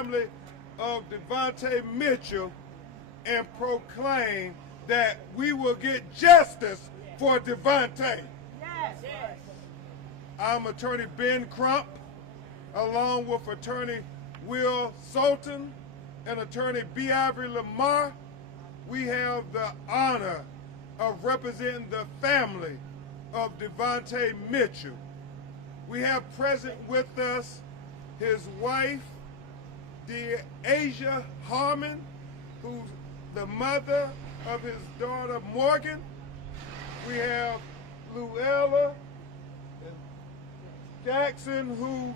family of Dvontaye Mitchell and proclaim that we will get justice for Dvontaye. Yes. I'm Attorney Ben Crump, along with Attorney Will Sultan and Attorney B. Ivory Lamar. We have the honor of representing the family of Dvontaye Mitchell. We have present with us his wife, Deasia Harmon, who's the mother of his daughter Morgan. We have Luella Jackson, who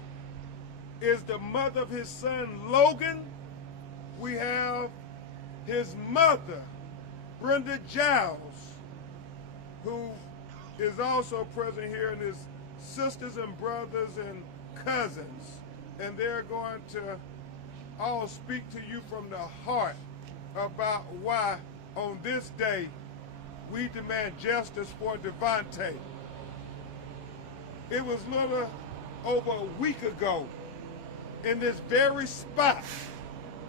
is the mother of his son Logan. We have his mother, Brenda Giles, who is also present here, and his sisters and brothers and cousins. And they're going to all speak to you from the heart about why on this day we demand justice for Dvontaye. It was little over a week ago in this very spot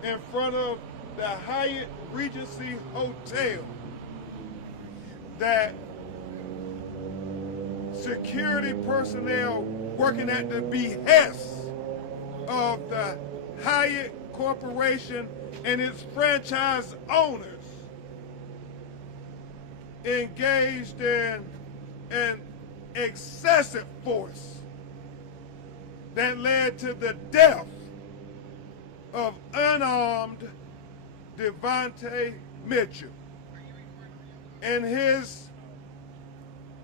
in front of the Hyatt Regency Hotel that security personnel working at the behest of the Hyatt Corporation and its franchise owners engaged in an excessive force that led to the death of unarmed Dvontaye Mitchell. And his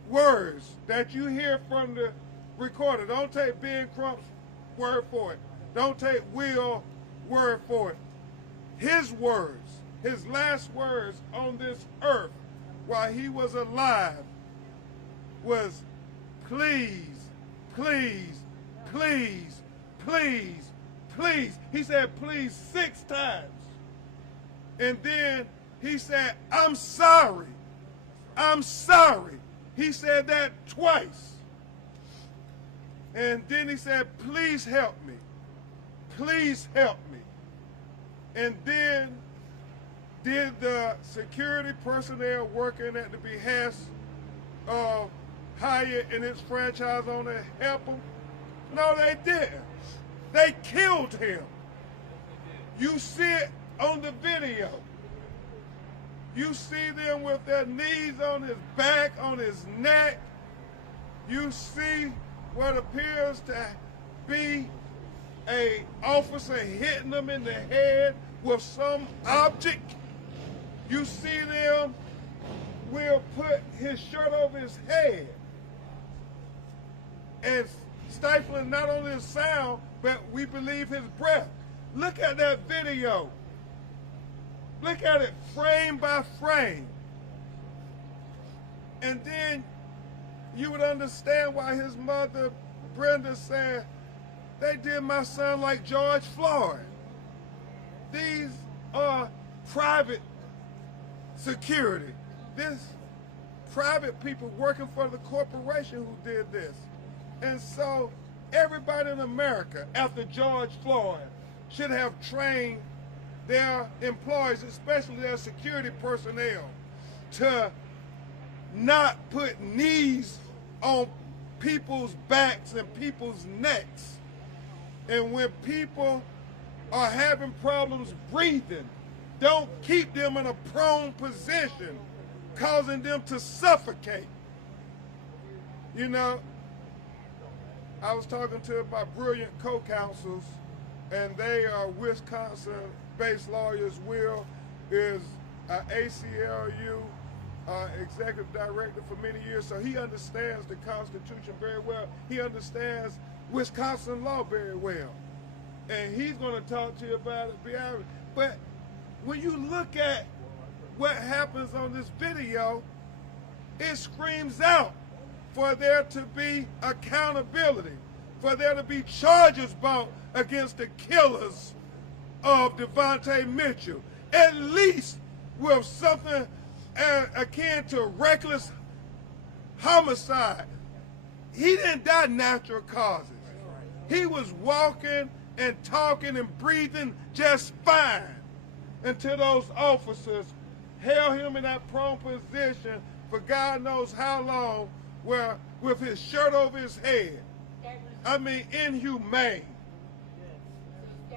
words that you hear from the recorder, don't take Ben Crump's word for it. Don't take Will's word for it. His words, his last words on this earth while he was alive was, please, please, please, please, please. He said please 6 times. And then he said, I'm sorry. I'm sorry. He said that twice. And then he said, please help me. Please help me. And then did the security personnel working at the behest of Hyatt and its franchise owner help him? No, they didn't. They killed him. You see it on the video. You see them with their knees on his back, on his neck. You see what appears to be an officer hitting them in the head with some object. You see them will put his shirt over his head and stifling not only his sound, but we believe his breath. Look at that video. Look at it frame by frame. And then you would understand why his mother, Brenda, said, they did my son like George Floyd. These are private security. This private people working for the corporation who did this. And so everybody in America, after George Floyd, should have trained their employees, especially their security personnel, to not put knees on people's backs and people's necks. And when people are having problems breathing, don't keep them in a prone position, causing them to suffocate. You know, I was talking to my brilliant co-counsels, and they are Wisconsin-based lawyers. Will is an ACLU executive director for many years, so he understands the Constitution very well. He understands Wisconsin law very well. And he's going to talk to you about it. But when you look at what happens on this video, it screams out for there to be accountability, for there to be charges brought against the killers of Dvontaye Mitchell, at least with something akin to reckless homicide. He didn't die natural causes. He was walking and talking and breathing just fine until those officers held him in that prone position for God knows how long, where with his shirt over his head. I mean, inhumane.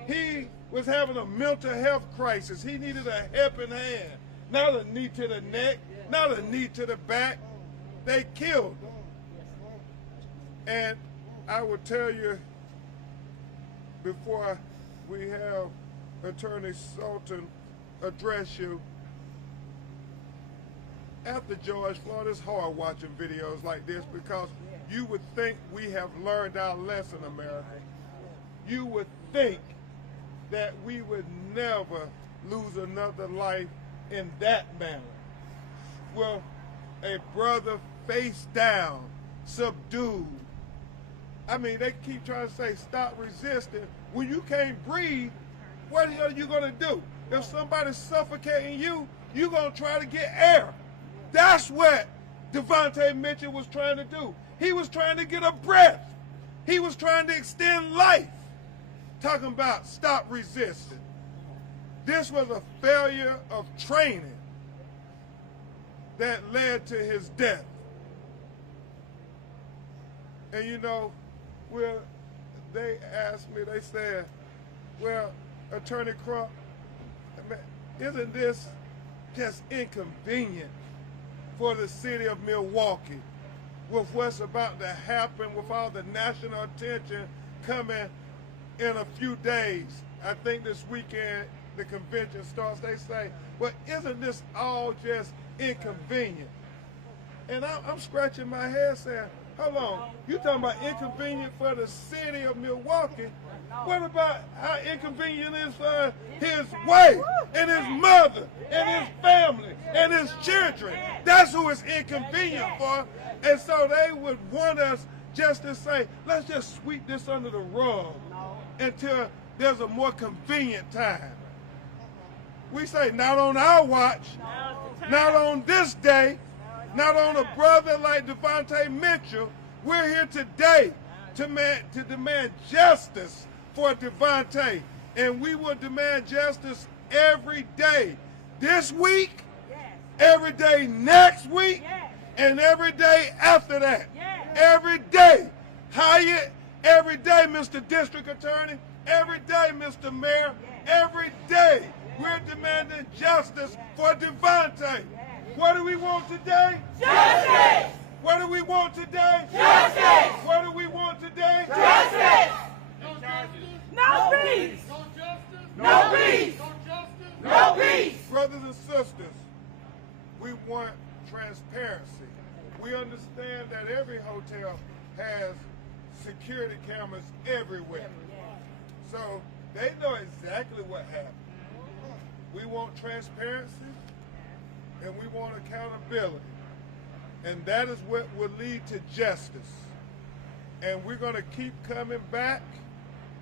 He was having a mental health crisis. He needed a helping hand, not a knee to the neck, not a knee to the back. They killed him. And I will tell you, before we have Attorney Sultan address you, after George Floyd, it's hard watching videos like this because you would think we have learned our lesson, America. You would think that we would never lose another life in that manner. Well, a brother face down, subdued. I mean, they keep trying to say, stop resisting. When you can't breathe, what are you going to do? If somebody's suffocating you, you're going to try to get air. That's what Dvontaye Mitchell was trying to do. He was trying to get a breath. He was trying to extend life. Talking about stop resisting. This was a failure of training that led to his death. And you know, well, they asked me, they said, well, Attorney Crump, isn't this just inconvenient for the city of Milwaukee with what's about to happen, with all the national attention coming in a few days? I think this weekend the convention starts. They say, well, isn't this all just inconvenient? And I'm scratching my head saying, hold on, you talking about inconvenient for the city of Milwaukee? What about how inconvenient it is for his wife and his mother and his family and his children? That's who it's inconvenient for. And so they would want us just to say, let's just sweep this under the rug until there's a more convenient time. We say, not on our watch, not on this day, not on a brother like Dvontaye Mitchell. We're here today to demand justice for Dvontaye, and we will demand justice every day. This week, every day next week, and every day after that. Every day. Hyatt, every day, Mr. District Attorney, every day, Mr. Mayor, every day. We're demanding justice for Dvontaye. What do we want today? Justice! What do we want today? Justice! What do we want today? Justice! No peace! No peace! No peace! Brothers and sisters, we want transparency. We understand that every hotel has security cameras everywhere. So they know exactly what happened. We want transparency and we want accountability. And that is what will lead to justice. And we're going to keep coming back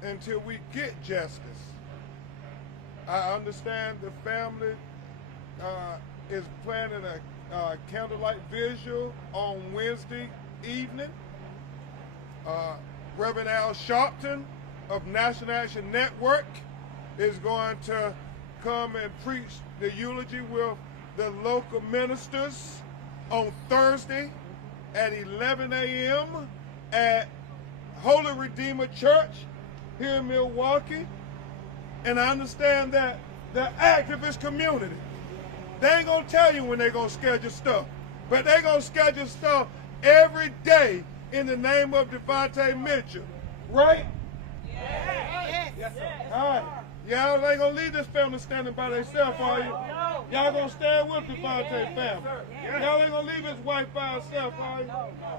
until we get justice. I understand the family is planning a candlelight vigil on Wednesday evening. Reverend Al Sharpton of National Action Network is going to come and preach the eulogy with the local ministers on Thursday at 11 a.m. at Holy Redeemer Church here in Milwaukee. And I understand that the activist community, they ain't gonna tell you when they're gonna schedule stuff, but they're gonna schedule stuff every day in the name of Dvontaye Mitchell, right? Yes. All right. Y'all ain't gonna leave this family standing by themselves, are you? Y'all gonna stand with Dvontaye family. Y'all ain't gonna leave his wife by herself, are you?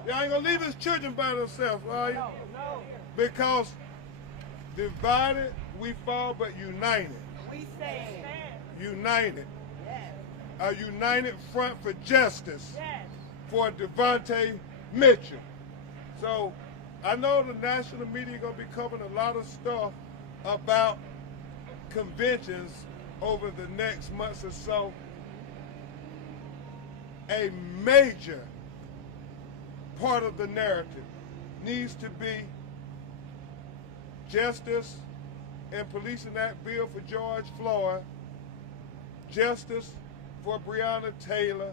Y'all ain't gonna leave his children by themselves, are you? Because divided we fall, but united. We stand. United. A united front for justice for Dvontaye Mitchell. So I know the national media gonna be covering a lot of stuff about conventions over the next months or so. A major part of the narrative needs to be justice and policing that bill for George Floyd, justice for Breonna Taylor,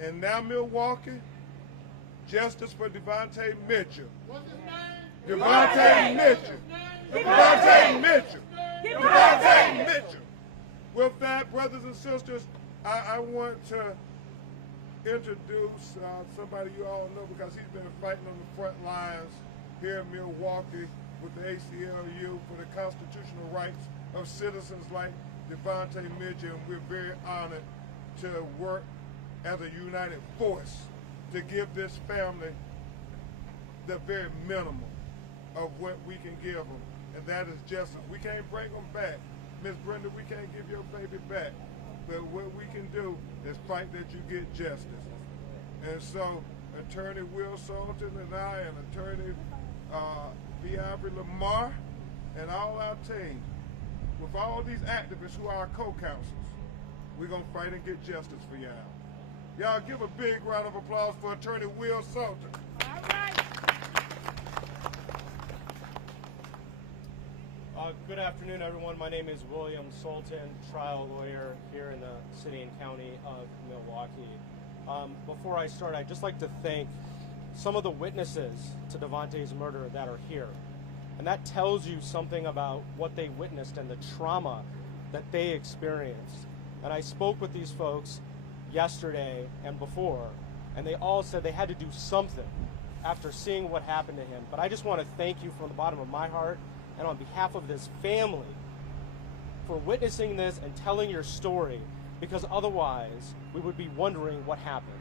and now Milwaukee, justice for Dvontaye Mitchell. What's his name? Dvontaye Mitchell. Dvontaye Mitchell. Dvontaye Mitchell. With that, brothers and sisters, I want to introduce somebody you all know because he's been fighting on the front lines here in Milwaukee with the ACLU for the constitutional rights of citizens like Dvontaye Mitchell, and we're very honored to work as a united force to give this family the very minimum of what we can give them, and that is justice. We can't bring them back. Miss Brenda, we can't give your baby back, but what we can do is fight that you get justice. And so Attorney Will Sultan and I and Attorney Viabri Lamar and all our team, with all these activists who are our co-counsels, we're going to fight and get justice for y'all. Y'all give a big round of applause for Attorney Will Sultan. All right. Good afternoon, everyone. My name is William Sultan, trial lawyer here in the city and county of Milwaukee. Before I start, I'd just like to thank some of the witnesses to Dvontaye's murder that are here. And that tells you something about what they witnessed and the trauma that they experienced. And I spoke with these folks yesterday and before, and they all said they had to do something after seeing what happened to him. But I just want to thank you from the bottom of my heart and on behalf of this family for witnessing this and telling your story, because otherwise we would be wondering what happened.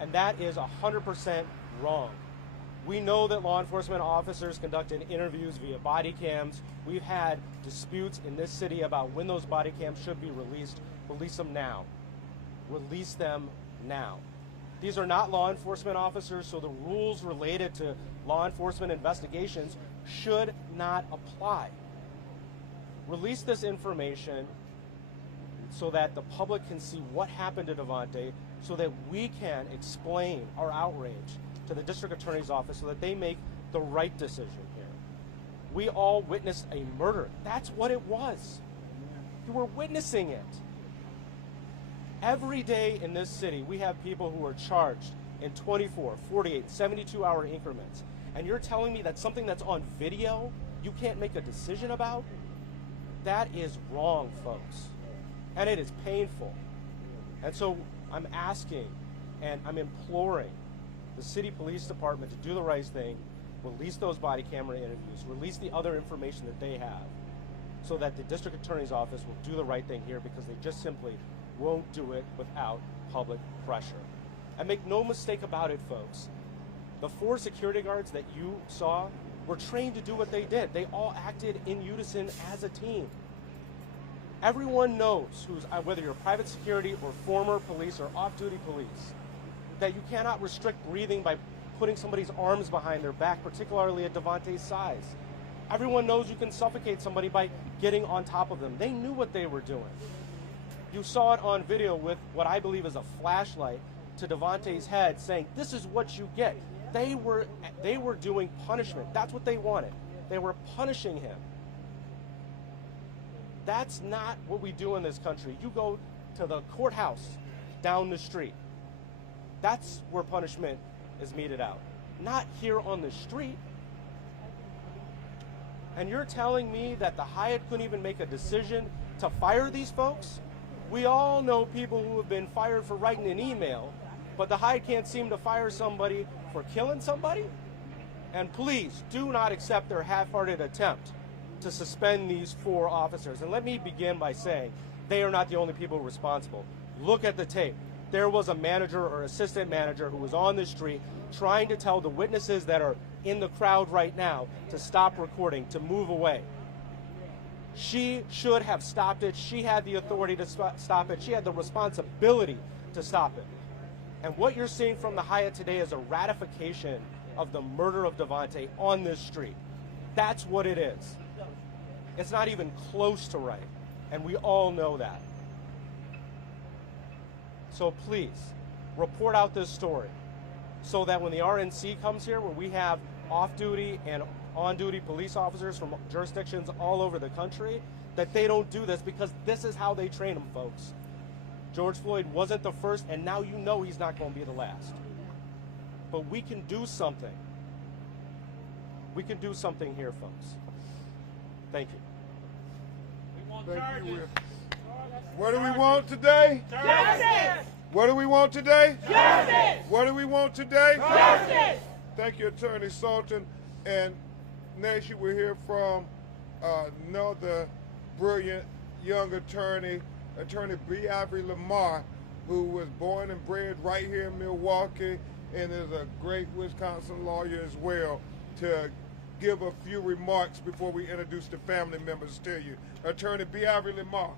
And that is 100% wrong. We know that law enforcement officers conducted interviews via body cams. We've had disputes in this city about when those body cams should be released. Release them now. Release them now. These are not law enforcement officers, so the rules related to law enforcement investigations should not apply. Release this information so that the public can see what happened to Dvontaye, so that we can explain our outrage to the district attorney's office so that they make the right decision here. We all witnessed a murder. That's what it was. You were witnessing it. Every day in this city, we have people who are charged in 24, 48, 72-hour increments. And you're telling me that something that's on video you can't make a decision about? That is wrong, folks. And it is painful. And so I'm asking and I'm imploring the city police department to do the right thing, release those body camera interviews, release the other information that they have, so that the district attorney's office will do the right thing here, because they just simply won't do it without public pressure. And make no mistake about it, folks. The 4 security guards that you saw were trained to do what they did. They all acted in unison as a team. Everyone knows, whether you're private security or former police or off-duty police, that you cannot restrict breathing by putting somebody's arms behind their back, particularly at Dvontaye's size. Everyone knows you can suffocate somebody by getting on top of them. They knew what they were doing. You saw it on video with what I believe is a flashlight to Dvontaye's head, saying, "This is what you get." They were doing punishment. That's what they wanted. They were punishing him. That's not what we do in this country. You go to the courthouse down the street. That's where punishment is meted out, not here on the street. And you're telling me that the Hyatt couldn't even make a decision to fire these folks? We all know people who have been fired for writing an email, but the Hyatt can't seem to fire somebody for killing somebody? And please do not accept their half-hearted attempt to suspend these 4 officers. And let me begin by saying they are not the only people responsible. Look at the tape. There was a manager or assistant manager who was on the street trying to tell the witnesses that are in the crowd right now to stop recording, to move away. She should have stopped it. She had the authority to stop it. She had the responsibility to stop it. And what you're seeing from the Hyatt today is a ratification of the murder of Dvontaye on this street. That's what it is. It's not even close to right, and we all know that. So please, report out this story so that when the RNC comes here, where we have off-duty and on-duty police officers from jurisdictions all over the country that they don't do this because this is how they train them, folks. George Floyd wasn't the first, and now you know he's not going to be the last. But we can do something. We can do something here, folks. Thank you. We want Thank you, charges. What do we want today? Justice! What do we want today? Justice! What do we want today? Justice! Thank you, Attorney Sultan. And next you will hear from another brilliant young attorney, Attorney B. Ivory Lamar, who was born and bred right here in Milwaukee and is a great Wisconsin lawyer as well, to give a few remarks before we introduce the family members to you. Attorney B. Ivory Lamar.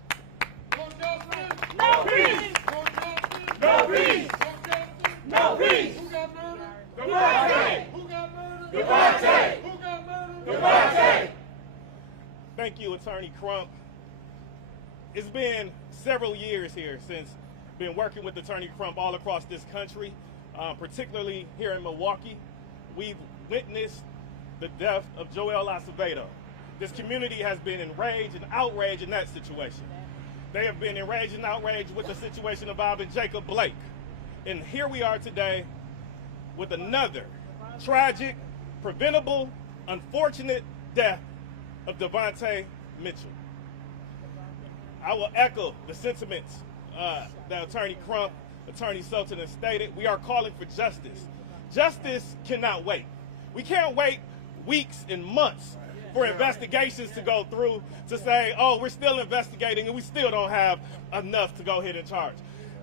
No peace! No peace! No peace! Who got murdered? Dvontaye! Who got murdered? Dvontaye! Who got murdered? Dvontaye! Thank you, Attorney Crump. It's been several years here since been working with Attorney Crump all across this country, particularly here in Milwaukee. We've witnessed the death of Joel Acevedo. This community has been enraged and outraged in that situation. They have been enraged and outraged with the situation involving Jacob Blake. And here we are today with another tragic, preventable, unfortunate death of Dvontaye Mitchell. I will echo the sentiments that Attorney Crump, Attorney Sultan has stated. We are calling for justice. Justice cannot wait. We can't wait weeks and months for investigations to go through to say, oh, we're still investigating and we still don't have enough to go ahead and charge.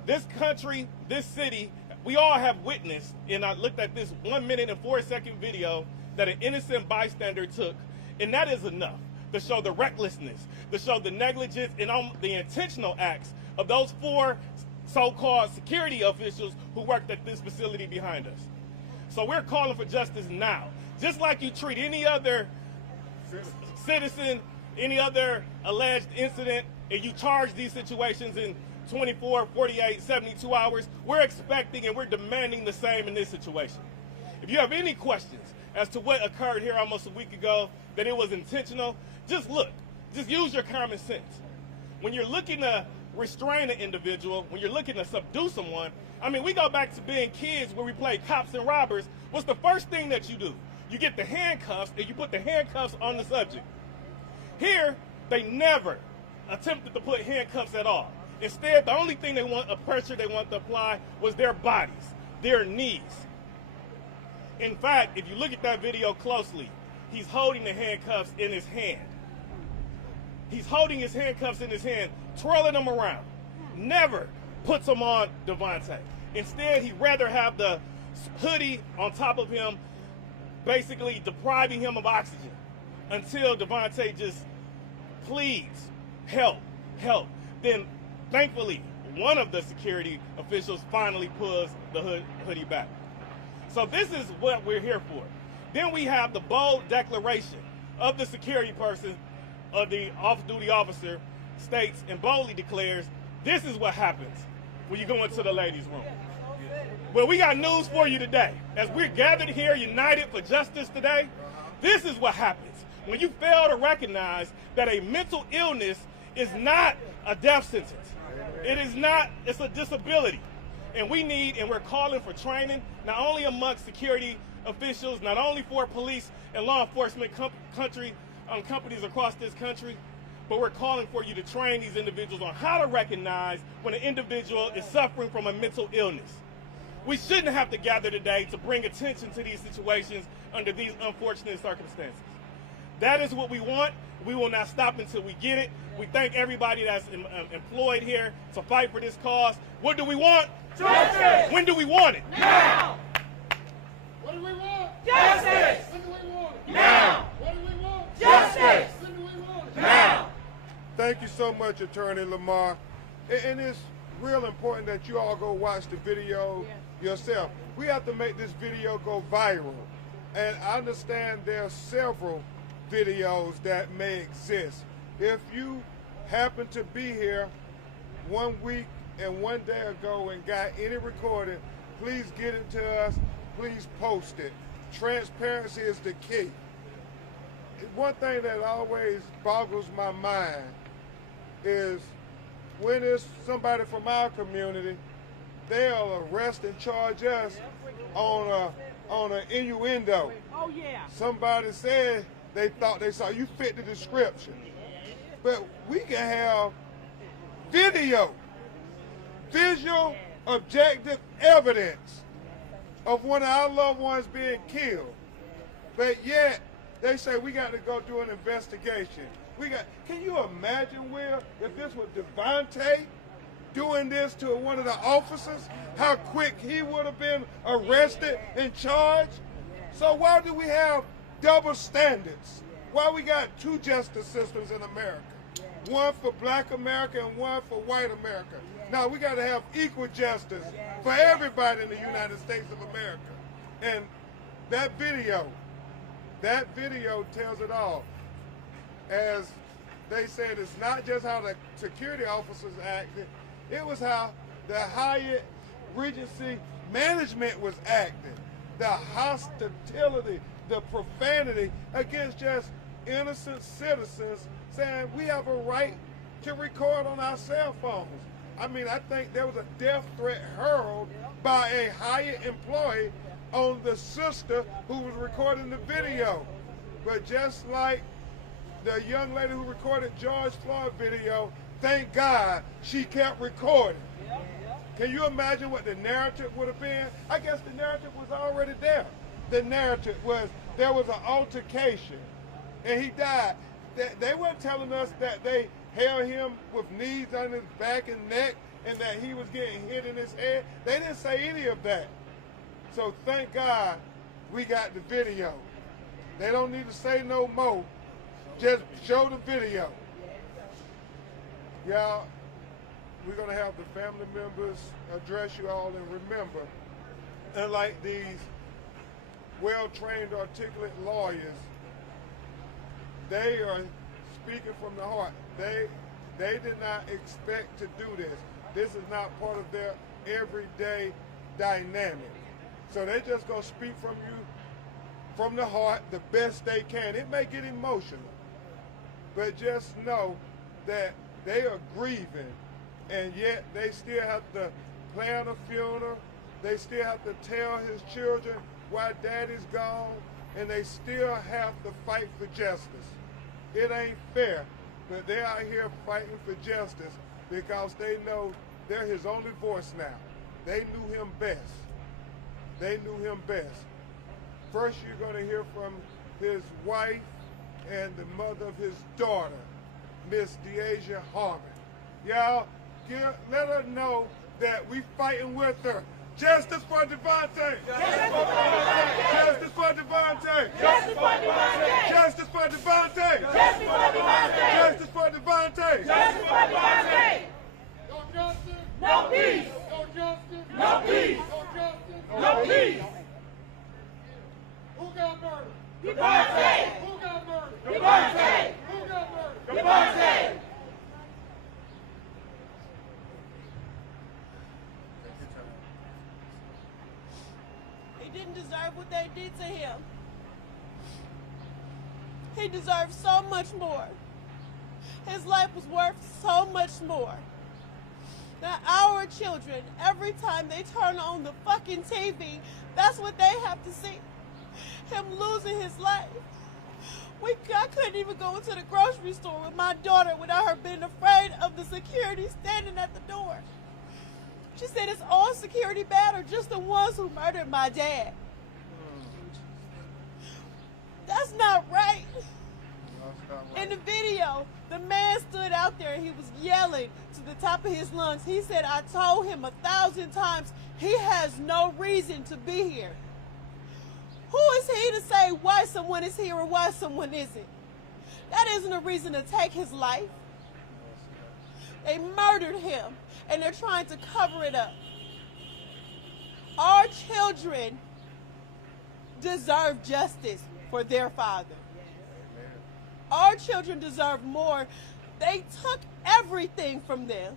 This country, this city, we all have witnessed, and I looked at this 1 minute and 4-second video that an innocent bystander took, and that is enough to show the recklessness, to show the negligence and the intentional acts of those 4 so-called security officials who worked at this facility behind us. So we're calling for justice now. Just like you treat any other citizen, any other alleged incident, and you charge these situations in 24, 48, 72 hours, we're expecting and we're demanding the same in this situation. If you have any questions as to what occurred here almost a week ago, that it was intentional, just look. Just use your common sense. When you're looking to restrain an individual, when you're looking to subdue someone, I mean, we go back to being kids where we play cops and robbers. What's the first thing that you do? You get the handcuffs and you put the handcuffs on the subject. Here, they never attempted to put handcuffs at all. Instead, the only thing a pressure they want to apply was their bodies, their knees. In fact, if you look at that video closely, he's holding the handcuffs in his hand. He's holding his handcuffs in his hand, twirling them around. Never puts them on Dvontaye. Instead, he'd rather have the hoodie on top of him, basically depriving him of oxygen until Dvontaye just pleads, help, help. Then, thankfully, one of the security officials finally pulls the hoodie back. So this is what we're here for. Then we have the bold declaration of the security person, of the off-duty officer, states and boldly declares, this is what happens when you go into the ladies' room. Well, we got news for you today. As we're gathered here united for justice today, this is what happens when you fail to recognize that a mental illness is not a death sentence. It is not, it's a disability. And we need, and we're calling for training, not only amongst security officials, not only for police and law enforcement companies across this country, but we're calling for you to train these individuals on how to recognize when an individual is suffering from a mental illness. We shouldn't have to gather today to bring attention to these situations under these unfortunate circumstances. That is what we want. We will not stop until we get it. We thank everybody that's employed here to fight for this cause. What do we want? Justice! When do we want it? Now! What do we want? Justice! When do we want it? Now! What do we want? Justice! When do we want it? Now! Thank you so much, Attorney Lamar. And it's real important that you all go watch the video yourself. We have to make this video go viral. And I understand there are several videos that may exist. If you happen to be here 1 week and 1 day ago and got any recording, please get it to us. Please post it. Transparency is the key. one thing that always boggles my mind is when it's somebody from our community, they'll arrest and charge us on an innuendo. Oh, yeah. Somebody said they thought they saw you fit the description. But we can have video, visual, objective evidence of one of our loved ones being killed. But yet, they say we got to go do an investigation. Can you imagine, Will, if this was Dvontaye doing this to one of the officers, how quick he would have been arrested and charged? So why do we have double standards? Why we got two justice systems in America? One for black America and one for white America. Now we got to have equal justice for everybody in the United States of America. And that video tells it all. As they said, it's not just how the security officers acted, it was how the Hyatt Regency management was acting. The hostility, the profanity against just innocent citizens saying we have a right to record on our cell phones. I mean, I think there was a death threat hurled by a Hyatt employee on the sister who was recording the video. But just like the young lady who recorded George Floyd video, thank God she kept recording. Can you imagine what the narrative would have been? I guess the narrative was already there. The narrative was there was an altercation and he died. They weren't telling us that they held him with knees on his back and neck and that he was getting hit in his head. They didn't say any of that. So thank God we got the video. They don't need to say no more. Just show the video. Y'all, we're going to have the family members address you all, and remember, unlike these well-trained, articulate lawyers, they are speaking from the heart. They did not expect to do this. This is not part of their everyday dynamic. So they're just going to speak from you, from the heart, the best they can. It may get emotional, but just know that they are grieving, and yet they still have to plan a funeral. They still have to tell his children why daddy's gone, and they still have to fight for justice. It ain't fair, but they're out here fighting for justice because they know they're his only voice now. They knew him best. They knew him best. First, you're going to hear from his wife and the mother of his daughter, Miss Deasia Harmon. Y'all, let her know that we fighting with her. Justice for Dvontaye! Justice for Dvontaye! Justice for Dvontaye! Justice for Dvontaye! Justice for Dvontaye! Justice for Dvontaye! Justice for Dvontaye! No justice, No peace. no justice, No peace. no justice, No peace. Who got murdered? Dvontaye. Who got murdered? Dvontaye. Who got murdered? Dvontaye. He didn't deserve what they did to him. He deserved so much more. His life was worth so much more. Now our children, every time they turn on the fucking TV, that's what they have to see. Him losing his life. I couldn't even go into the grocery store with my daughter without her being afraid of the security standing at the door. She said, it's all security bad or just the ones who murdered my dad. That's not right. In the video, the man stood out there and he was yelling to the top of his lungs. He said, I told him 1,000 times he has no reason to be here. Who is he to say why someone is here or why someone isn't? That isn't a reason to take his life. They murdered him and they're trying to cover it up. Our children deserve justice for their father. Our children deserve more. They took everything from them.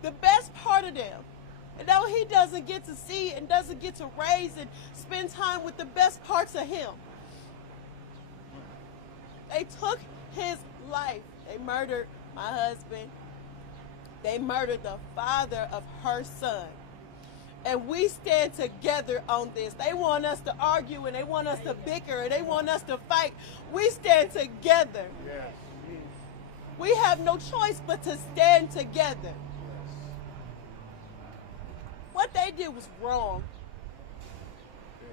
The best part of them. And now he doesn't get to see and doesn't get to raise and spend time with the best parts of him. They took his life. They murdered my husband. They murdered the father of her son. And we stand together on this. They want us to argue and they want us to bicker and they want us to fight. We stand together. Yes. We have no choice but to stand together. What they did was wrong.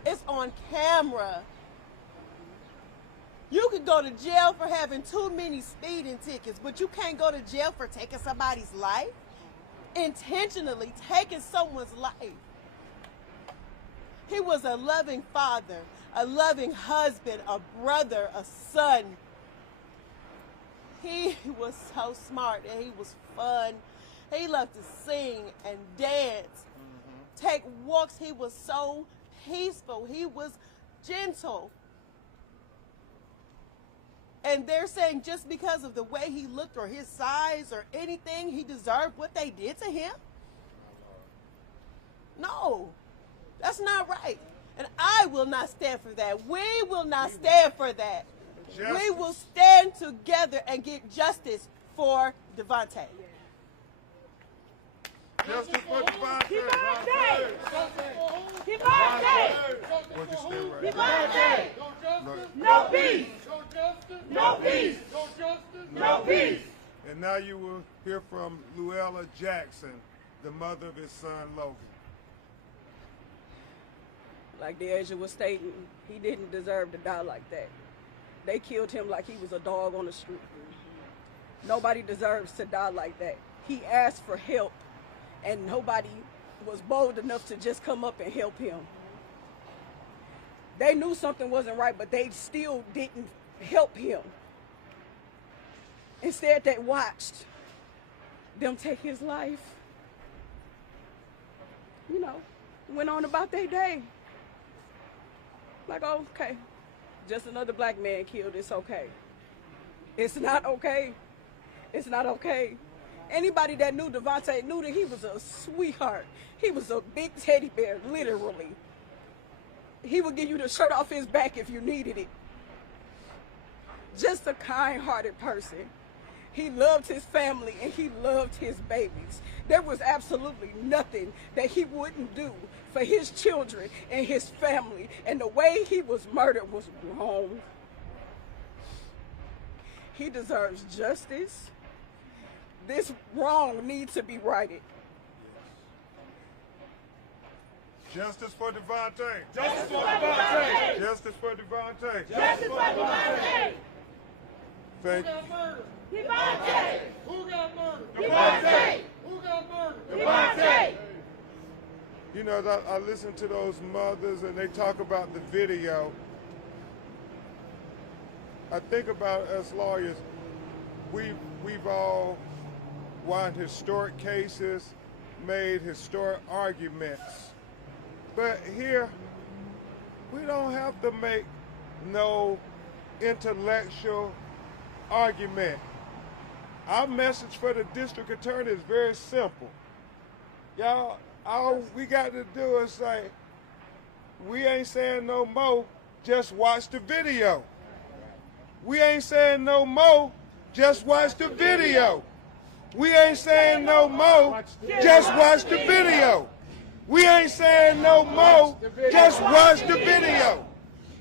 It's on camera. You could go to jail for having too many speeding tickets, but you can't go to jail for taking somebody's life. Intentionally taking someone's life. He was a loving father, a loving husband, a brother, a son. He was so smart and he was fun. He loved to sing and dance, take walks. He was so peaceful. He was gentle. And they're saying just because of the way he looked or his size or anything, he deserved what they did to him? No, that's not right. And I will not stand for that. We will not stand for that. Justice. We will stand together and get justice for Dvontaye. Justice for Dvontaye. Dvontaye! Would you stand right Dvontaye! Look. No peace! No peace! No peace! And now you will hear from Luella Jackson, the mother of his son Logan. Like Deasia was stating, he didn't deserve to die like that. They killed him like he was a dog on the street. Nobody deserves to die like that. He asked for help, and nobody was bold enough to just come up and help him. They knew something wasn't right, but they still didn't help him. Instead, they watched them take his life. You know, went on about their day. Like, oh, okay, just another black man killed, it's okay. It's not okay. It's not okay. Anybody that knew Dvontaye knew that he was a sweetheart. He was a big teddy bear, literally. He would give you the shirt off his back if you needed it. Just a kind-hearted person. He loved his family and he loved his babies. There was absolutely nothing that he wouldn't do for his children and his family. And the way he was murdered was wrong. He deserves justice. This wrong needs to be righted. Justice for Dvontaye. Justice for Dvontaye. Justice for Dvontaye. Justice for Dvontaye! Thank Who you. got murdered? Dvontaye! Who got murdered? Dvontaye! Who got murdered? Dvontaye! You know, I listen to those mothers and they talk about the video. I think about us lawyers, we've all won historic cases, made historic arguments. But here, we don't have to make no intellectual argument. Our message for the district attorney is very simple. Y'all, all we got to do is say, we ain't saying no more, just watch the video. We ain't saying no more, just watch the video. We ain't saying no more, just watch the video. We ain't saying no more, just watch the video.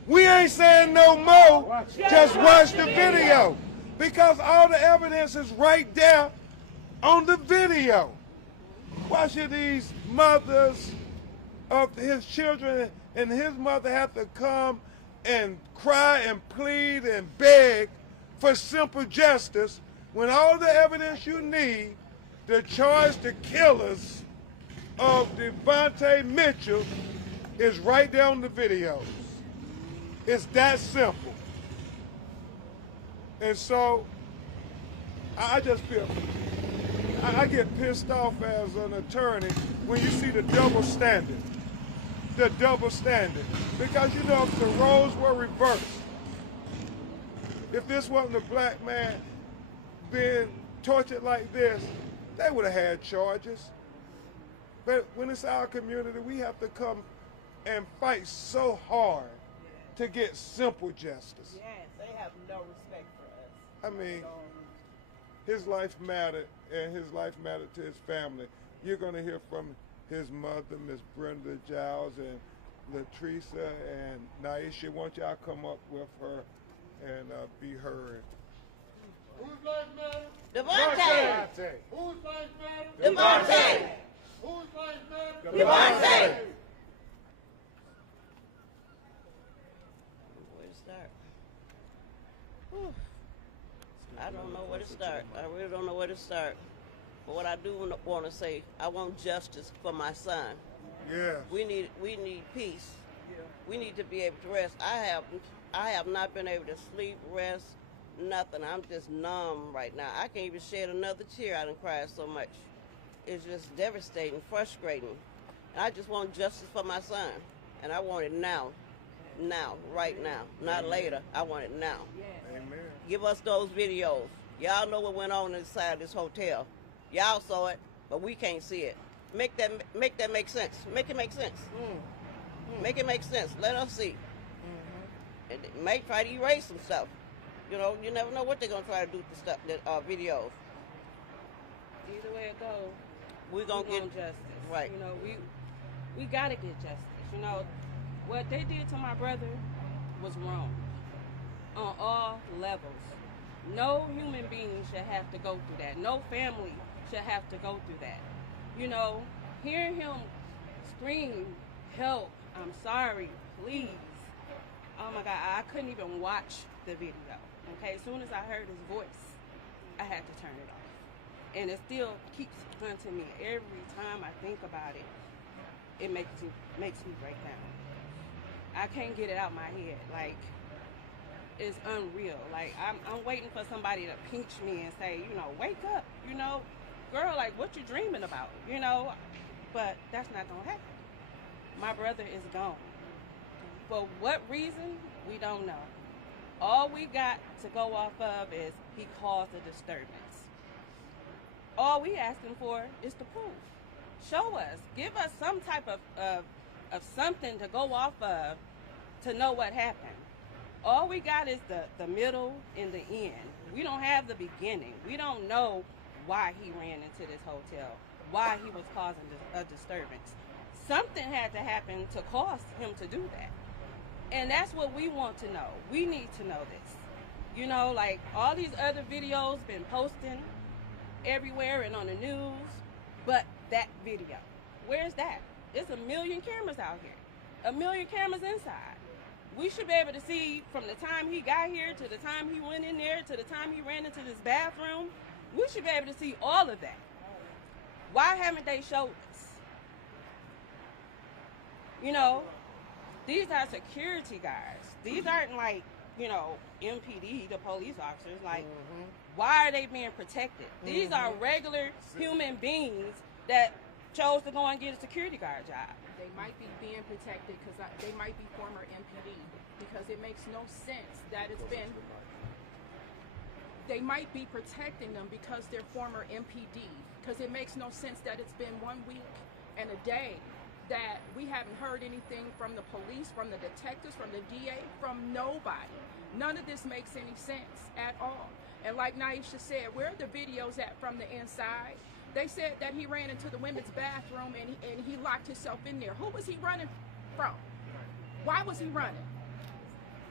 We ain't saying no more, just watch the video. Because all the evidence is right there on the video. Why should these mothers of his children and his mother have to come and cry and plead and beg for simple justice when all the evidence you need to charge the killers of Dvontaye Mitchell is right there on the videos? It's that simple. And so I just feel, I get pissed off as an attorney when you see the double standard. The double standard. Because you know, if the roles were reversed, if this wasn't a black man being tortured like this, they would have had charges. But when it's our community, we have to come and fight so hard to get simple justice. Yes, they have have no respect for us. I mean, his life mattered, and his life mattered to his family. You're going to hear from his mother, Miss Brenda Giles, and Latricia, and Naisha. Won't y'all come up with her and be heard? Whose life matter? Dvontaye! Whose life matter? Dvontaye! Whose life matter? Dvontaye! Where to start? Whew. I don't know where to start. I really don't know where to start. But what I do want to say, I want justice for my son. Yes. We need peace. We need to be able to rest. I have not been able to sleep, rest, nothing. I'm just numb right now. I can't even shed another tear. I done cried so much. It's just devastating, frustrating. And I just want justice for my son. And I want it now. Now, right now. Not later. I want it now. Amen. Give us those videos. Y'all know what went on inside this hotel. Y'all saw it, but we can't see it. Make that make sense. Make it make sense. Make it make sense. Let us see. And they may try to erase some stuff. You know, you never know what they're gonna try to do to stuff, the videos. Either way it goes, We're gonna get justice. right. You know, we gotta get justice. You know, what they did to my brother was wrong on all levels. No human being should have to go through that. No family should have to go through that. You know, hearing him scream, "Help, I'm sorry, please." Oh my God, I couldn't even watch the video. Okay, as soon as I heard his voice, I had to turn it off. And it still keeps haunting me every time I think about it. It makes me break down. I can't get it out my head. Like, it's unreal. Like, I'm waiting for somebody to pinch me and say, you know, wake up, you know, girl, like, what you dreaming about, you know? But that's not gonna happen. My brother is gone. For what reason, we don't know. All we got to go off of is he caused a disturbance. All we asking for is the proof. Show us, give us some type of something to go off of to know what happened. All we got is the middle and the end. We don't have the beginning. We don't know why he ran into this hotel, why he was causing a disturbance. Something had to happen to cause him to do that. And that's what we want to know. We need to know this. You know, like all these other videos been posting everywhere and on the news, but that video, where's that? It's 1 million cameras out here. 1 million cameras inside. We should be able to see from the time he got here to the time he went in there to the time he ran into this bathroom. We should be able to see all of that. Why haven't they showed us? You know, these are security guards. These aren't like, you know, MPD, the police officers. Like, why are they being protected? These are regular human beings that chose to go and get a security guard job. They might be being protected because they might be former MPD, because it makes no sense that it's been. They might be protecting them because they're former MPD, because it makes no sense that it's been 1 week and a day that we haven't heard anything from the police, from the detectives, from the DA, from nobody. None of this makes any sense at all. And like Naisha said, where are the videos at from the inside? They said that he ran into the women's bathroom and he locked himself in there. Who was he running from? Why was he running?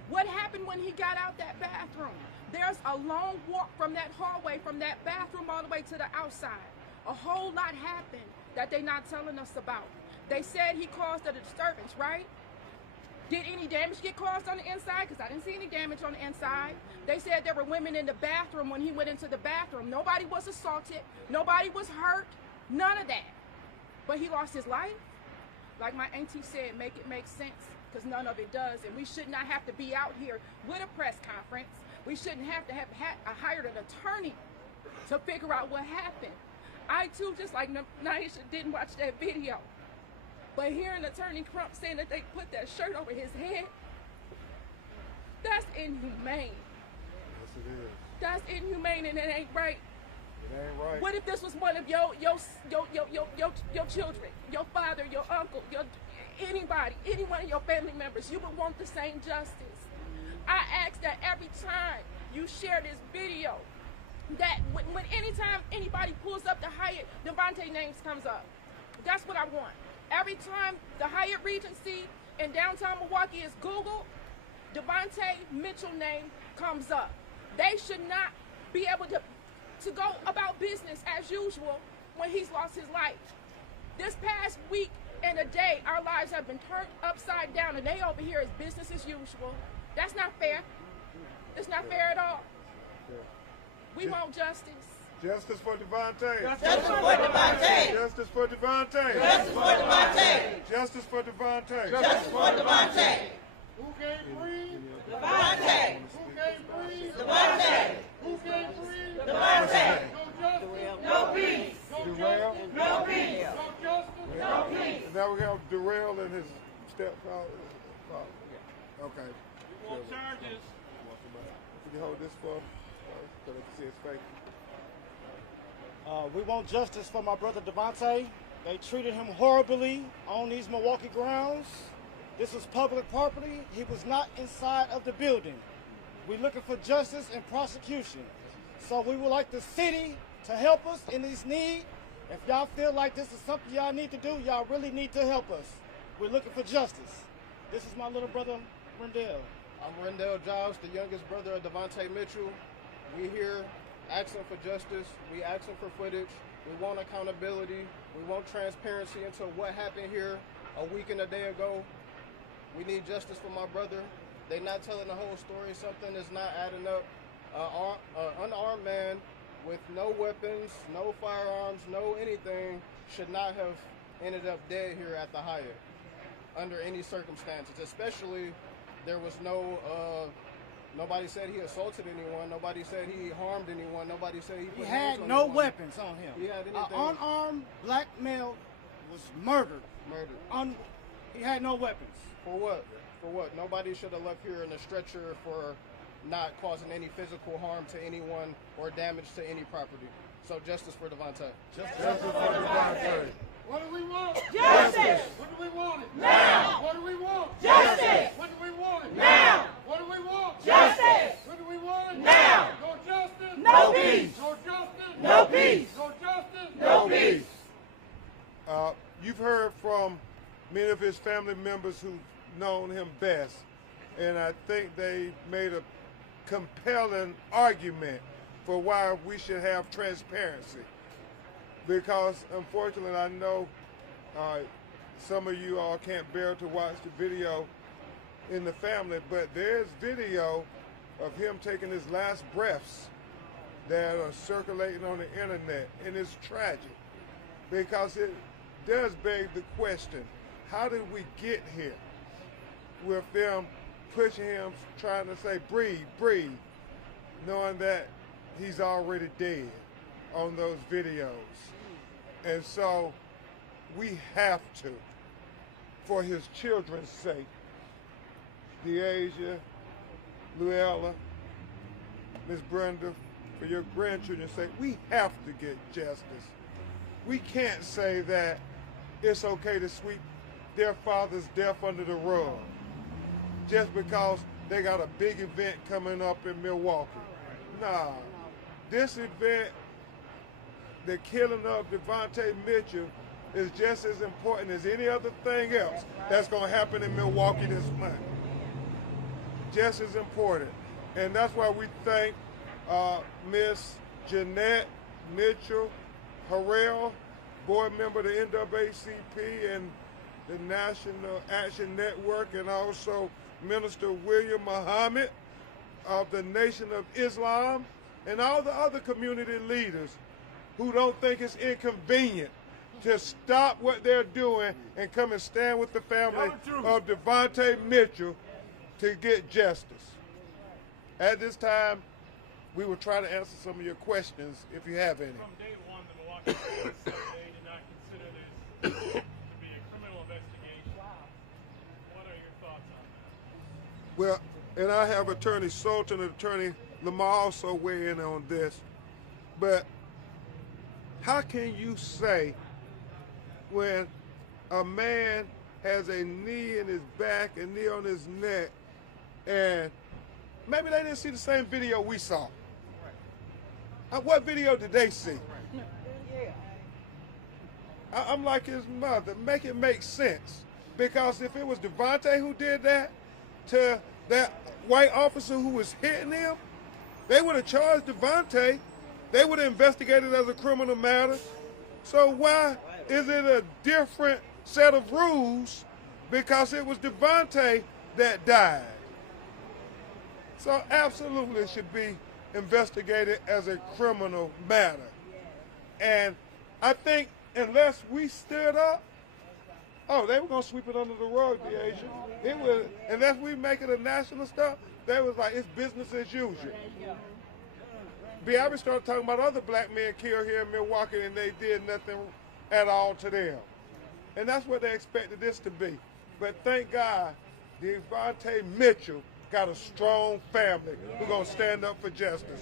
What happened when he got out that bathroom? There's a long walk from that hallway, from that bathroom all the way to the outside. A whole lot happened that they're not telling us about. They said he caused a disturbance, right? Did any damage get caused on the inside? Because I didn't see any damage on the inside. They said there were women in the bathroom when he went into the bathroom. Nobody was assaulted. Nobody was hurt. None of that. But he lost his life? Like my auntie said, make it make sense, because none of it does. And we should not have to be out here with a press conference. We shouldn't have to have hired an attorney to figure out what happened. I too, just like Naisha, didn't watch that video. But hearing Attorney Crump saying that they put that shirt over his head, that's inhumane. Yes, it is. That's inhumane, and it ain't right. It ain't right. What if this was one of your children, your father, your uncle, anybody, any one of your family members? You would want the same justice. I ask that every time you share this video, that when anytime anybody pulls up the Hyatt, Dvontaye names comes up. That's what I want. Every time the Hyatt Regency in downtown Milwaukee is Googled, Dvontaye Mitchell name comes up. They should not be able to go about business as usual when he's lost his life. This past week and a day, our lives have been turned upside down, and they over here is business as usual. That's not fair. It's not fair at all. We want justice. Justice for Dvontaye. Justice for Dvontaye. Justice for Dvontaye. Justice for Dvontaye. Justice for Dvontaye. Justice for Dvontaye. Who can't breathe? Dvontaye. Who can't breathe? Dvontaye. Who can't breathe? Dvontaye. No justice. No peace. No Darrell. justice. No peace. No justice. No peace. And now we have Darrell and his stepfather. Okay. Want charges? Can you hold this for? So they can see his face. We want justice for my brother Dvontaye. They treated him horribly on these Milwaukee grounds. This is public property. He was not inside of the building. We're looking for justice and prosecution. So we would like the city to help us in this need. If y'all feel like this is something y'all need to do, y'all really need to help us. We're looking for justice. This is my little brother, Rendell. I'm Rendell Giles, the youngest brother of Dvontaye Mitchell. We here asking for justice. We asking for footage. We want accountability. We want transparency into what happened here a week and a day ago. We need justice for my brother. They're not telling the whole story. Something is not adding up. An unarmed man with no weapons, no firearms, no anything should not have ended up dead here at the Hyatt under any circumstances. Especially, there was nobody said he assaulted anyone. Nobody said he harmed anyone. Nobody said he put He hands had on no anyone. weapons on him. He had An anything. unarmed black male was murdered. Murdered. He had no weapons. For what? For what? Nobody should have left here in a stretcher for not causing any physical harm to anyone or damage to any property. So justice for Dvontaye. Justice for Dvontaye. What do we want? Justice. When do we want it? Now. What do we want? Justice. When do we want it? Now. What do we want? Justice. When do we want it? Now. No justice. No peace. No justice. No peace. No justice. No peace. You've heard from many of his family members who've known him best, and I think they made a compelling argument for why we should have transparency. Because unfortunately, I know some of you all can't bear to watch the video in the family, but there's video of him taking his last breaths that are circulating on the internet, and it's tragic because it does beg the question, how did we get here with them pushing him, trying to say, breathe, breathe, knowing that he's already dead on those videos. And so we have to, for his children's sake, Deasia, Luella, Miss Brenda, for your grandchildren's sake, we have to get justice. We can't say that it's okay to sweep their father's death under the rug just because they got a big event coming up in Milwaukee. Nah, this event, the killing of Dvontaye Mitchell, is just as important as any other thing else that's going to happen in Milwaukee this month. Just as important. And that's why we thank Miss Jeanette Mitchell Harrell, board member of the NAACP and the National Action Network, and also Minister William Muhammad of the Nation of Islam, and all the other community leaders who don't think it's inconvenient to stop what they're doing and come and stand with the family of Dvontaye Mitchell to get justice. At this time, we will try to answer some of your questions if you have any. From day one, the Milwaukee police said they did not consider this to be a criminal investigation. What are your thoughts on that? Well, and I have Attorney Sultan and Attorney Lamar also weigh in on this, but how can you say when a man has a knee in his back, a knee on his neck, and maybe they didn't see the same video we saw. What video did they see? I'm like his mother. Make it make sense. Because if it was Dvontaye who did that to that white officer who was hitting him, they would have charged Dvontaye. They would have investigated as a criminal matter. So why is it a different set of rules because it was Dvontaye that died? So absolutely it should be investigated as a criminal matter. And I think unless we stood up, oh, they were going to sweep it under the rug, Deasia. It was, unless we make it a national stuff, they was like, it's business as usual. I started talking about other black men killed here in Milwaukee and they did nothing at all to them. And that's what they expected this to be. But thank God, Dvontaye Mitchell got a strong family who's going to stand up for justice.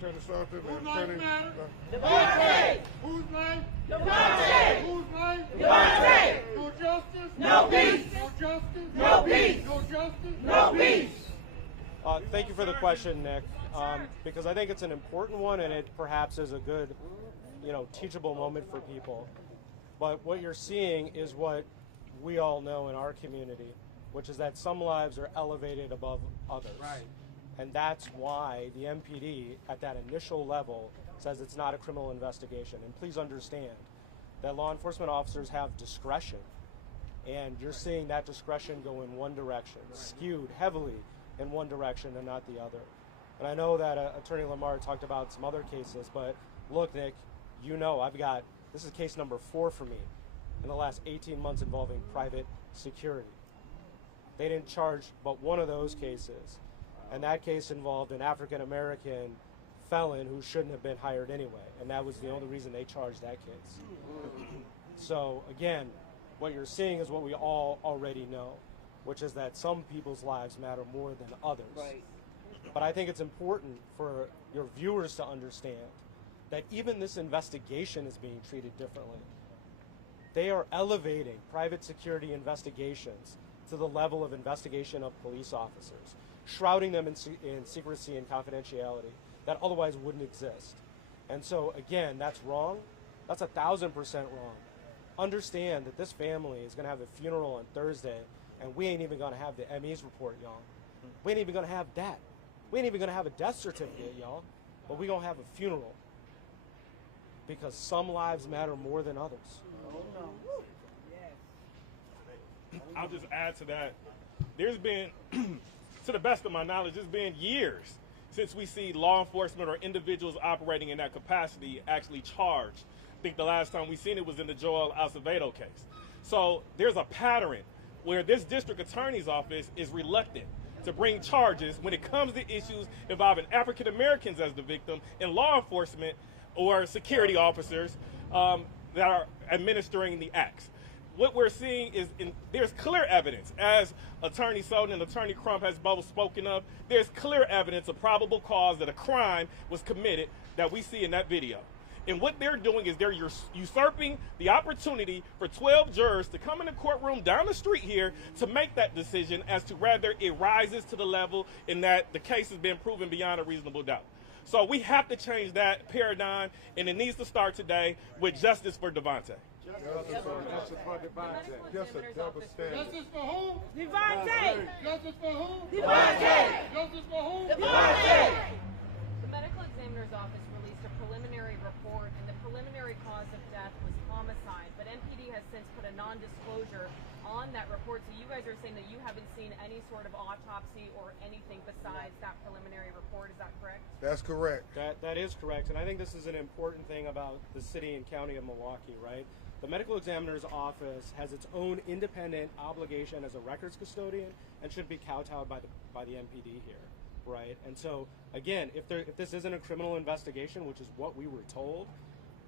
Turn this on to Whose life matters? Dvontaye! Whose life? Dvontaye! Whose life? Dvontaye! No justice? No peace! No justice? No peace! No justice? No peace! Thank you for the question, Nick, because I think it's an important one and it perhaps is a good, teachable moment for people. But what you're seeing is what we all know in our community, which is that some lives are elevated above others. Right. And that's why the MPD at that initial level says it's not a criminal investigation. And please understand that law enforcement officers have discretion. And you're seeing that discretion go in one direction, skewed heavily in one direction and not the other. And I know that Attorney Lamar talked about some other cases, but look, Nick, this is case number 4 for me in the last 18 months involving private security. They didn't charge but one of those cases. And that case involved an African-American felon who shouldn't have been hired anyway. And that was the only reason they charged that case. So again, what you're seeing is what we all already know, which is that some people's lives matter more than others. Right. But I think it's important for your viewers to understand that even this investigation is being treated differently. They are elevating private security investigations to the level of investigation of police officers, shrouding them in secrecy and confidentiality that otherwise wouldn't exist. And so again, that's wrong. That's 1,000% wrong. Understand that this family is going to have a funeral on Thursday, and we ain't even going to have the ME's report, y'all. We ain't even going to have that. We ain't even going to have a death certificate, y'all. But we going to have a funeral because some lives matter more than others. I'll just add to that. There's been, to the best of my knowledge, it's been years since we see law enforcement or individuals operating in that capacity actually charged. I think the last time we seen it was in the Joel Acevedo case. So there's a pattern where this district attorney's office is reluctant to bring charges when it comes to issues involving African Americans as the victim and law enforcement or security officers that are administering the acts. What we're seeing is there's clear evidence, as Attorney Soden and Attorney Crump has both spoken of, there's clear evidence of probable cause that a crime was committed that we see in that video. And what they're doing is they're usurping the opportunity for 12 jurors to come in the courtroom down the street here to make that decision as to whether it rises to the level in that the case has been proven beyond a reasonable doubt. So we have to change that paradigm, and it needs to start today with justice for Dvontaye. Justice for Dvontaye. Just a double standard. Justice for whom? Dvontaye! Justice for whom? Dvontaye! Justice for whom? Dvontaye! The medical examiner's office released a preliminary report, and the preliminary cause of death was homicide. But MPD has since put a non-disclosure on that report. So you guys are saying that you haven't seen any sort of autopsy or anything besides that preliminary report. Is that correct? That's correct. That is correct. And I think this is an important thing about the city and county of Milwaukee, right? The medical examiner's office has its own independent obligation as a records custodian and should be kowtowed by the MPD here, right? And so, again, if this isn't a criminal investigation, which is what we were told,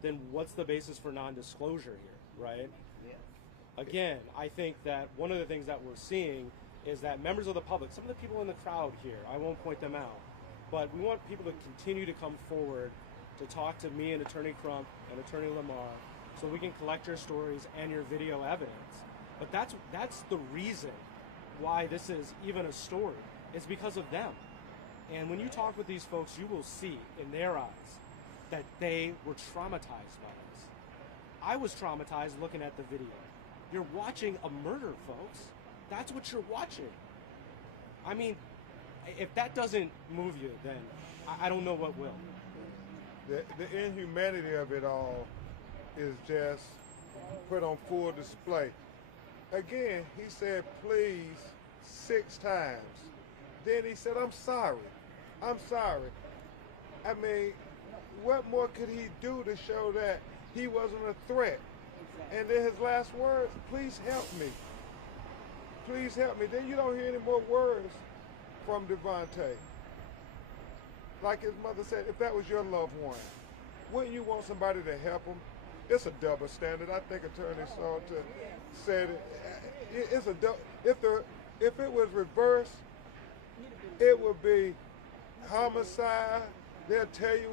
then what's the basis for non-disclosure here, right? Again, I think that one of the things that we're seeing is that members of the public, some of the people in the crowd here, I won't point them out, but we want people to continue to come forward to talk to me and Attorney Crump and Attorney Lamar so we can collect your stories and your video evidence. But that's the reason why this is even a story. It's because of them. And when you talk with these folks, you will see in their eyes that they were traumatized by this. I was traumatized looking at the video. You're watching a murder, folks. That's what you're watching. I mean, if that doesn't move you, then I don't know what will. The inhumanity of it all is just put on full display. Again, he said please 6 times. Then he said, I'm sorry. I'm sorry. I mean, what more could he do to show that he wasn't a threat? And then his last words, please help me. Please help me. Then you don't hear any more words from Dvontaye. Like his mother said, if that was your loved one, wouldn't you want somebody to help him? It's a double standard. I think Attorney Salter said it. It's a if it was reversed, it would be homicide. They'll tell you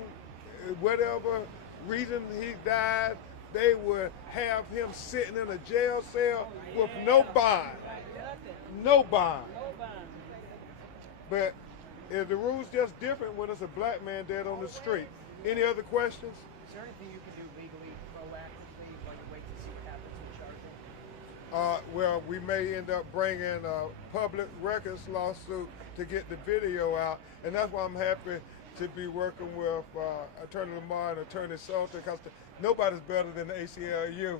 whatever reason he died, they would have him sitting in a jail cell with no bond. No bond. But if the rule's just different when it's a black man dead on the street. Any other questions? Is there anything you can do legally, proactively, while you wait to see what happens with charging? Well, we may end up bringing a public records lawsuit to get the video out, and that's why I'm happy to be working with Attorney Lamar and Attorney Salter, because nobody's better than the ACLU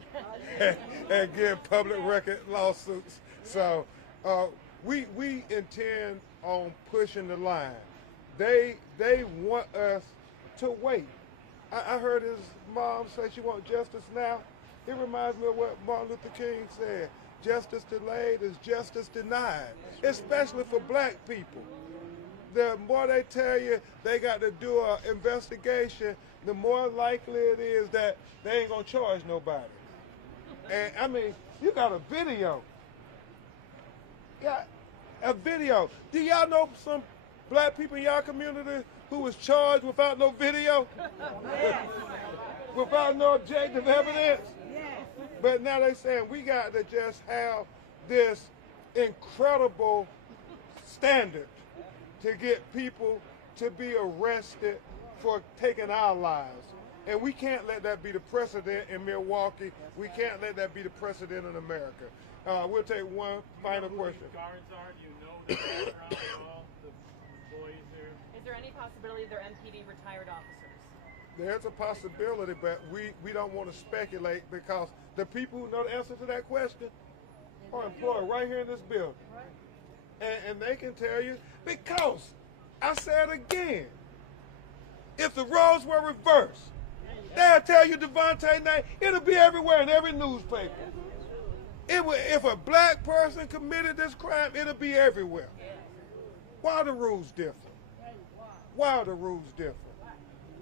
at getting public record lawsuits. So we intend on pushing the line. They want us to wait. I heard his mom say she wants justice now. It reminds me of what Martin Luther King said. Justice delayed is justice denied, especially for black people. The more they tell you they got to do an investigation, the more likely it is that they ain't gonna charge nobody. And I mean, you got a video. Yeah, a video. Do y'all know some black people in y'all community who was charged without no video? Without no objective evidence? But now they saying we got to just have this incredible standard to get people to be arrested for taking our lives. And we can't let that be the precedent in Milwaukee. We can't let that be the precedent in America. We'll take one final question. The guards are, do you know the background of all the employees here? Is there any possibility they're MPD retired officers? There's a possibility, but we don't want to speculate because the people who know the answer to that question are employed right here in this building. And they can tell you, because I said again, if the roles were reversed, they'll tell you Dvontaye's name. It'll be everywhere in every newspaper. If a black person committed this crime, it'll be everywhere. Why are the rules different? Why are the rules different?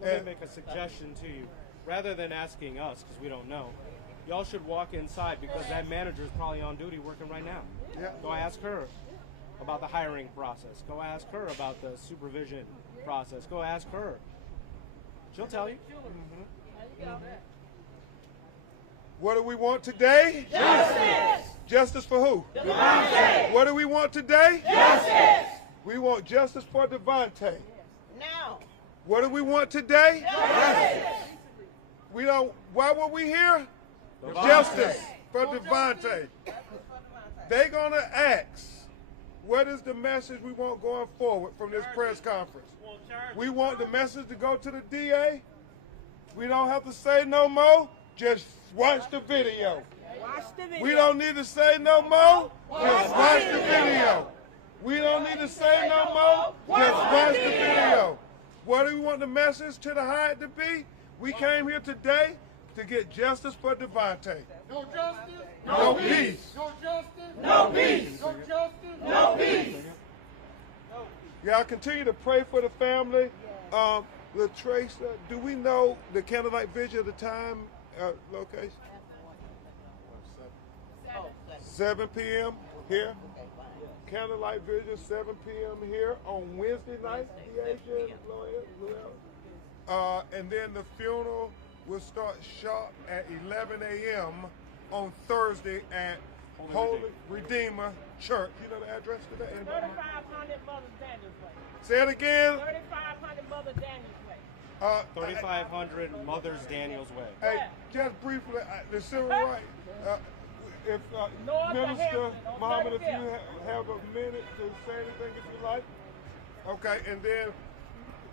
Let me make a suggestion to you. Rather than asking us, because we don't know, y'all should walk inside because that manager is probably on duty working right now. Yeah. Go ask her about the hiring process. Go ask her about the supervision process. Go ask her. She'll tell you. What do we want today? Justice! Justice for who? Dvontaye! What do we want today? Justice! We want justice for Dvontaye. Now. What do we want today? Justice! We don't. Why were we here? Justice for Dvontaye. They're gonna ask, what is the message we want going forward from this press conference? We want the message to go to the DA. We don't have to say no more. Just watch the video. We don't need to say no more. Just watch the video. We don't need to say no more. Just watch the video. What do we want the message to the Hyatt to be? We came here today to get justice for Dvontaye. No justice. No peace. No justice. No peace. No justice. No peace. Y'all continue to pray for the family. Latrace, do we know the candlelight vigil at the time, location? 7 p.m. here. Candlelight vigil, 7 p.m. here on Wednesday night. And then the funeral will start sharp at 11 a.m. on Thursday at Holy Redeemer Church. You know the address to that? 3500 Mother Daniels Way. Say it again. 3500 Mother Daniels Way. 3500 Mother's Daniels Way. Hey, just briefly, the civil right. If Minister Muhammad, if you have a minute to say anything, if you like. Okay, and then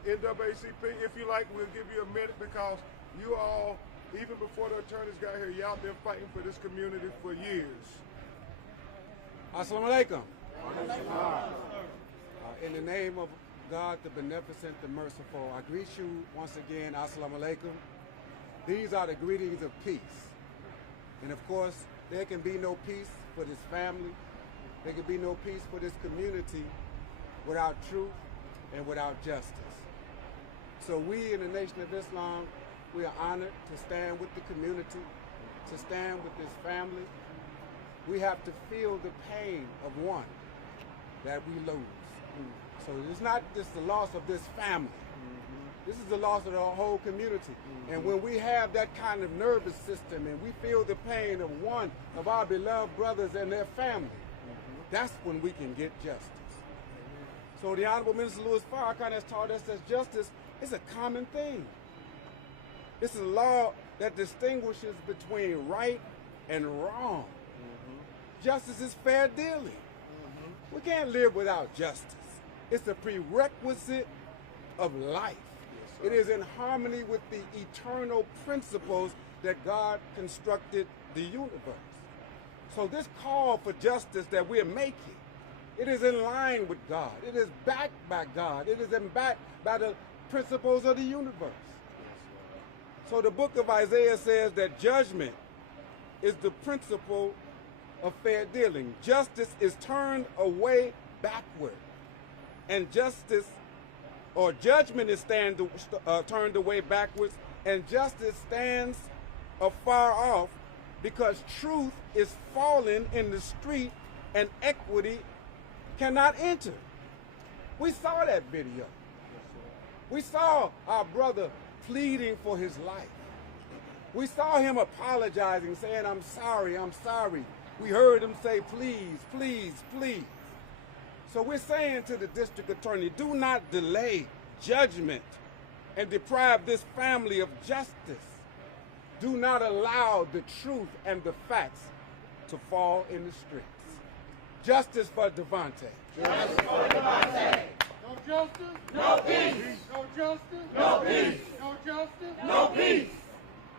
NAACP, if you like, we'll give you a minute because you all, even before the attorneys got here, y'all been fighting for this community for years. Assalamu alaikum. In the name of God, the beneficent, the merciful, I greet you once again, Assalamu alaikum. These are the greetings of peace. And of course, there can be no peace for this family. There can be no peace for this community without truth and without justice. So we in the Nation of Islam, we are honored to stand with the community, to stand with this family. We have to feel the pain of one that we lose. So it's not just the loss of this family. This is the loss of the whole community. And when we have that kind of nervous system and we feel the pain of one of our beloved brothers and their family, that's when we can get justice. So the Honorable Minister Louis Farrakhan has taught us that justice is a common thing. It's a law that distinguishes between right and wrong. Justice is fair dealing. We can't live without justice. It's a prerequisite of life. It is in harmony with the eternal principles that God constructed the universe. So this call for justice that we're making, it is in line with God. It is backed by God. It is backed by the principles of the universe. So the book of Isaiah says that judgment is the principle of fair dealing. Justice is turned away backward. And justice or judgment is turned away backwards, and justice stands afar off because truth is falling in the street and equity cannot enter. We saw that video. We saw our brother pleading for his life. We saw him apologizing, saying, I'm sorry, I'm sorry. We heard him say, please, please, please. So we're saying to the district attorney, do not delay judgment and deprive this family of justice. Do not allow the truth and the facts to fall in the streets. Justice for Dvontaye. Justice for Dvontaye. No justice, no peace. No justice, no peace. No justice, no peace.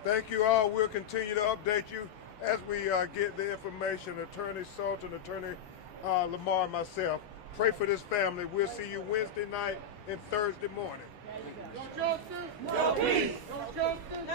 Thank you all. We'll continue to update you as we get the information. Attorney Sultan, Attorney Lamar, and myself. Pray for this family. We'll see you Wednesday night and Thursday morning. No justice, no peace. No justice, no